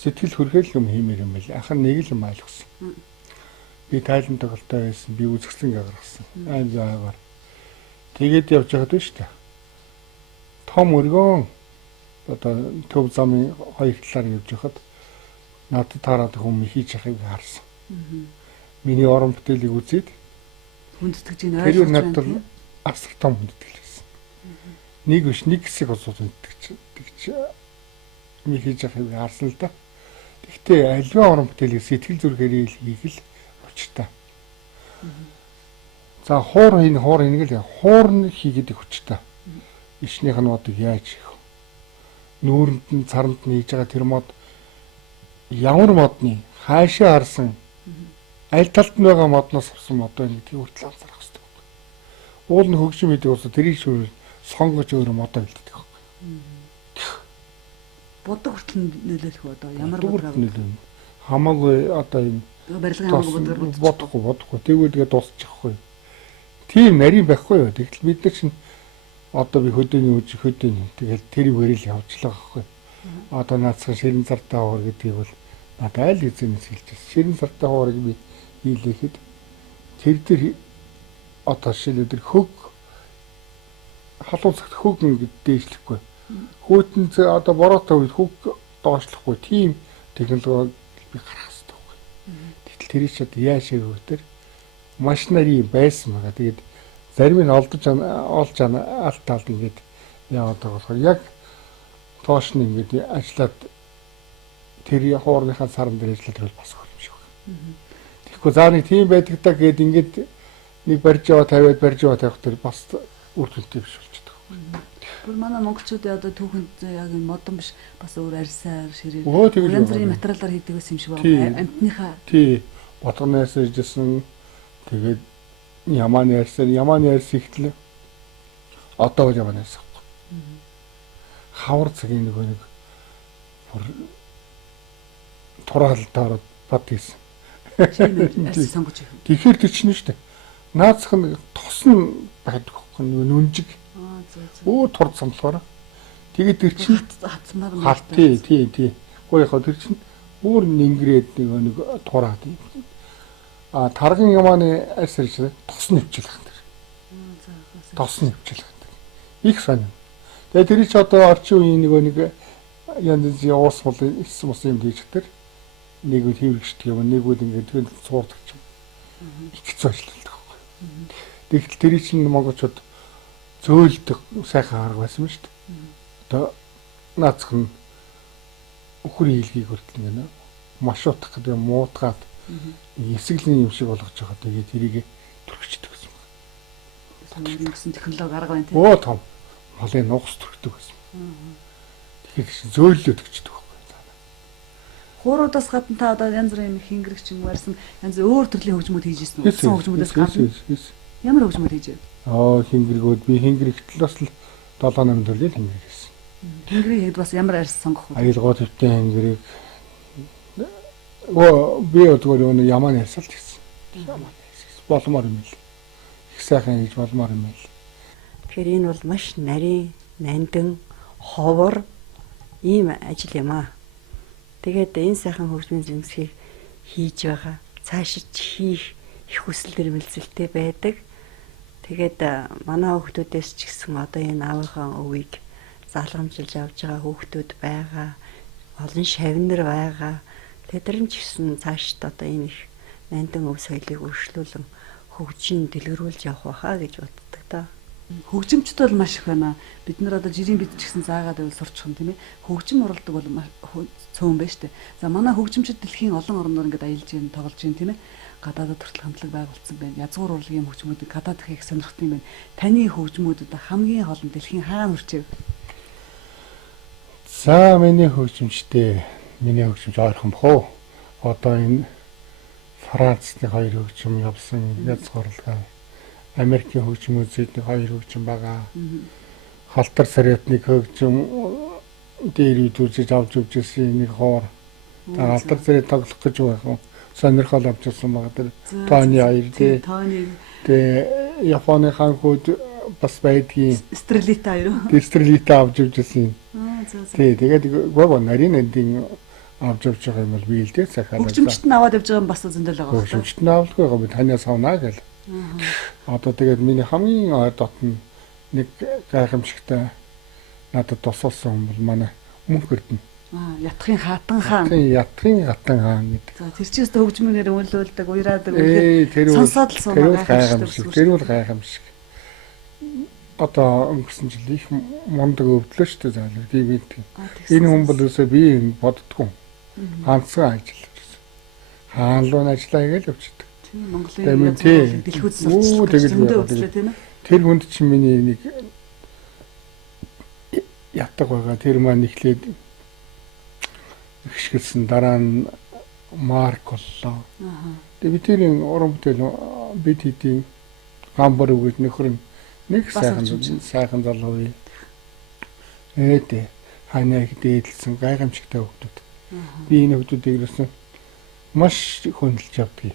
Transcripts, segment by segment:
Сэтгэл хүргээл юм хиймээр юм байл. Анх нь нэг л юм ойлгосон. Би тайлан тоглолттой байсан. Би үзэсгэлэн гаргасан. Айн заагаар. Тэгээд явж байгаад байна шүү дээ. Том өргөн одоо төв замын хоёр талаар явж байхад надад тараад хүмүүс хийж яхахыг харсан. Миний орон бүтээлийг үзээд хүндэтгэж ин ойлгож байна. Тэр надад асар том хүндэтгэлсэн. Нэг биш нэг хэсэг осууд хүндэтгэж миний хийж яхахыг харсан л да. Гэхдээ альва орон бүтээлийг сэтгэл зүрхээр хийх л хүчтэй. За хуур хийнэ гэл хуур нь хийгээд их хүчтэй. Ишнийх нь модыг яаж хийх вэ? Нүүрэнд нь царанд нь хийж байгаа тэр мод ямар модны хаашаа харсан аль талд нь байгаа модноос авсан мод байна гэдгийг хүртэл анзаарах хэрэгтэй. Уул нь хөгжим хийдэг ус тэрийг шүүр сонгож өөр модоо хэлдэг байхгүй. Бодог хүртэл нөлөөлөх одоо ямар бодог хамаагүй одоо юм барилгын хамаагүй бодохгүй тэгвэл тэгээ дуусчихгүй. Тийм нарийн байхгүй юу. Тэгтэл бид нар чинь одоо би хөдөөний тэгэл тэр үрэл явжлаа байхгүй. Одоо наацхан ширэн цартаа хоор гэдгийг бол надад аль хэзээс хэлчихсэн. Ширэн цартаа хоорыг би хийлэхэд тэр одоо шилэдэр хөг халуун цагт хөг ингэ дээшлэхгүй. Хөөтөн одоо бороотой үед хөг доошлохгүй. Тийм технологи би гаргах хэрэгтэй байхгүй. Тэгтэл тэр их шат яашаа өгдөр маш нарийн байсан байгаа. Тэгээд зарим нь олж алт талд ингээд яваад байгаа болохоор яг тоош нь ингээд ажиллаад тэр хоорныхаа саран дээр ажиллаад ирвэл бас хөл юм шиг байна. Тэгэхгүй заа нэг тийм байдаг та гээд ингээд нэг барьж яваа тавих тэр бас үр дүнтэй биш болчихдог. Бүр манай монголчуудын одоо түүхэнд яг энэ модон биш бас өөр арьсаар ширээ янз бүрийн материалаар хийдэг байсан юм шиг байна. Амтныхаа тий ботгоноос иржсэн тэгээд ямааны арьс ихтлээ одоо бол ямааны арьс авахгүй. Хавар цагийн нэг бүр тураалтаар бат хийсэн. Арьс сонгож ирэх. Тэгэхээр тэр чинь шүү дээ. Наацх нь тос нь байдаг хөө нүнжиг. Өө турд самлахаар. Тэгээд тэр чинь хатмаар тий. Гоо яхаа тэр чинь бүр нингрээд нэг тураад. Тарган ямааны арьс ирж тос нэвчилэх энэ. Тос нэвчилэх энэ. Их сайн. Тэгээд тэр чи одоо орчин үеийн нэг янз яваас бол юм хийж тэр нэг үл хийвэрчдэг юм нэг үл ингээд тэр цуурдаг юм. Их хэцүү ажилладаг байхгүй. Тэгтэл тэр чинь монголчууд зөөлдөг сайхан арга байсан шүү дээ. Одоо наацх нь өхөр хийлгийг хүртэл ингээд маш утгах гэдэг муутгаад эсгэлэн юм шиг болгож байгаа. Тэгээд тэрийг түрхчдэг гэсэн юм. Сангийн гэсэн технологи арга байна тийм. Оо том. Малын нугас түрхдэг гэсэн. Тэгэхээр зөөллөд өгчдөг байхгүй. Хууруудаас гадна та одоо янз бүрийн хингэрэг ч юм уу арьсан янз өөр төрлийн хөгжмүүд хийж ирсэн үү? Утсан хөгжмүүдээс гадна. Ямар хөгжмүүд хийж вэ? Хингэргүүд би хингэрэгтэл бас л 7-8 төрлийн хингэрэг хийсэн. Хингэрэг хэд бас ямар арьс сонгох вэ? Аялгау төвтэй хингэрэг. Би өөрөөр ямааны арьсалж хийсэн. Ямааны арьс болмоор юм л. Их сайхан хийж болмоор юм л. Тэгэхээр энэ бол маш нарийн, нандин, ховор ийм ажил юм аа. Тэгээд энэ сайхан хөгжмийн зэмсгийг хийж байгаа. Цаашид хийх их хүсэл эрмэлзэлтэй байдаг. Тэгээд манай хүүхдүүдээс ч гэсэн одоо энэ аавынхаа өвийг залгамжилж авч байгаа хүүхдүүд байгаа. Олон шавнар байгаа. Тэдэр нь ч гэсэн цаашид одоо энэ их нандин өв соёлыг өргөжлүүлэн хөгжин дэлгэрүүлж явах байхаа гэж боддог та. Хөгжимчд бол маш их байна. Бид нар одоо жирийн бид ч гэсэн заагаад байвал сурчих юм тийм ээ. Хөгжим уралдаг бол цөөн байна шүү дээ. За манай хөгжимчд дэлхийн олон орноор ингээд аялж ийн тоглож ийн тийм ээ. Гадаадд хүртэл хамтлаг байгуулсан байна. Язгуур урлагийн хөгжмүүдийг гадаад их сонирхдаг юм байна. Таны хөгжмүүдэд хамгийн олон дэлхийн хаана хүрчээ? За миний хөгжимч ойрхон бохоо. Одоо энэ Францны хоёр хөгжим явсан язгуур урлагийн Америкийн хөгжим үзээд нэг хоёр хөгжим байгаа. Халтар сариатны хөгжим дээр үдүүлж авч үзсэн нэг хоор. Халтар сариат тоглох гэж байгаа. Сонирхол авчихсан байгаа тэр Тони хоёр тий. Тэгээ Японы ханхууд бас байдгийн Стрелита юу? Стрелита авч үзсэн. Тий, тэгээд гоо нарийн эндийн авч явж байгаа юм бол би л дээ захиалаа. Хөгжимчт нь аваад явж байгаа юм бас зөндөл байгаа байна. Хөгжимчт нь авалгүй байгаа би танаас авнаа гэл. Одоо тэгээд миний хамгийн дот нь нэг гайхамшигтай надад тусалсан юм бол манай Мөнх Эрдэнэ. Ятхын хатан хаан. Ятхын хатан хаан гэдэг. За тэр чинь өстө хөгжмөнөр өлөөлдөг, уйраадаг үлдээ. Сонсоод л суугаа гайхамшиг. Тэр бол гайхамшиг. Одоо өнгөрсөн жил их мундаг өвдлөө шүү дээ заалаа. Тийм ээ. Энэ хүн бол өсөө би боддгоо. Ганцхан ажил. Хаан руу ажиллаа гэж явчихдаг. Тийм Монголын дэлхүйд сурч зөндөө өвдлөө тийм ээ. Тэр хүнд чинь миний нэг ятдаг байгаа. Тэр маань ихлээд ихшгэлсэн дараа нь марк боллоо. Тэгээ би тэрийн уран бүтээл бид хэдийн гамбар үгэж нөхөр нэг сайхан залуу үе. Ээдээ ханайг дээдлсэн гайхамшигтай хөгтөд. Би энэ хөгтөдийг ерөөсөн маш хөндлөж явдаг.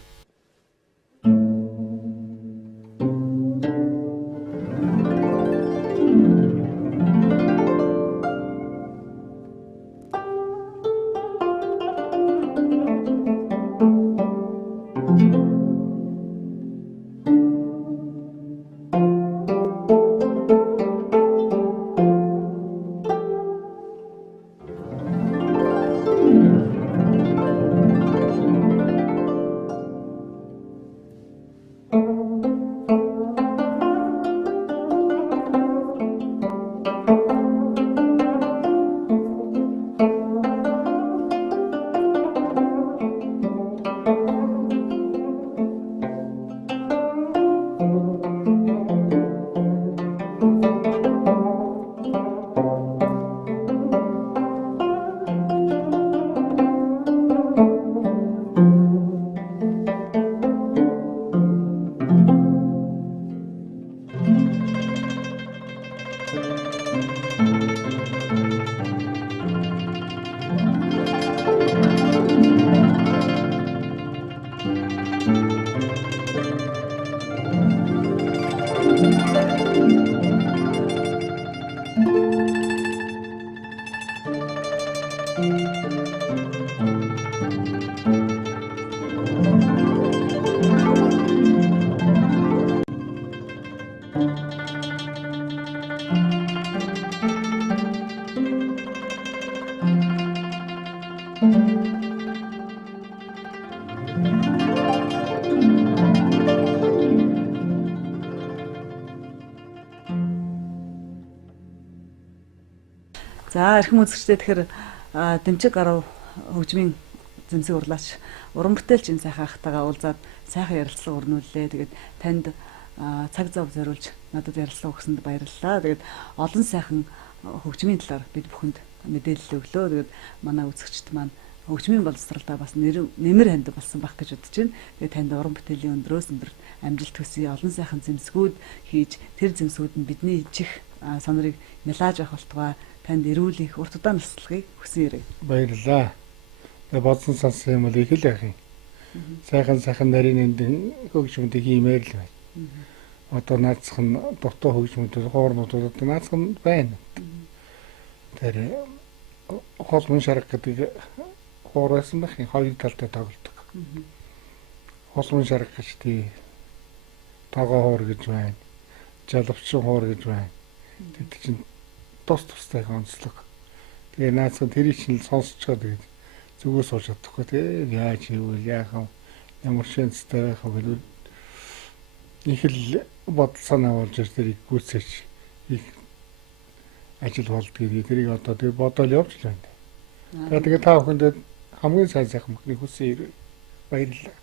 За эрхэм үзэгчдээ тэгэхээр Дэмчиг гарав хөгжмийн зэмсэг урлаач уран бүтээлч энэ сайхан ахтайгаа уулзаад сайхан ярилцлага өрнүүллээ. Тэгээд танд цаг зав зориулж надад ярилцлага өгсөнд баярлалаа. Тэгээд олон сайхан хөгжмийн талаар бид бүхэнд мэдээлэл өглөө. Тэгээд манай үзэгчд маань хөгжмийн боловсралдаа бас нэмэр ханд болсон байх гэж бодож байна. Тэгээд танд уран бүтээлийн өндрөөс өндөр амжилт хүсье. Олон сайхан зэмсгүүд хийж тэр зэмсгүүд нь бидний чих сонорыг мелаж авах болтугай танд эрүүл их урт удаан наслахыг хүсье. Баярлалаа. Тэгээ бодсон сонсон юм бол их л яах юм. Сайхан нарийн энд хөгжмөдийг хиймээр л байна. Одоо наацх нь дутуу хөгжмөд хоорнуудад наацх нь байна. Тэр холмон шарга гэдэг хоороос нь хоёр талтай тоглодог. Холмон шарга гэж тий тагоо хоор гэж байна. Жалавчин хоор гэж байна. Тэд чинь тустай онцлог. Тэгээ наацх нь тэрийг чинь сонсцоод тэгээд зүгөө сууж чадахгүй тэгээ яаж хийвэл яахан ямар шэнцтэй байх вэ гэвэл их л бодол санаа болж тэрийг гүйцээж их ажил болдгийг тэрийг одоо тэгээ бодол явж л байна. Тэгээ та бүхэнд хамгийн сайн сайхан мөхний хүсье баярлалаа.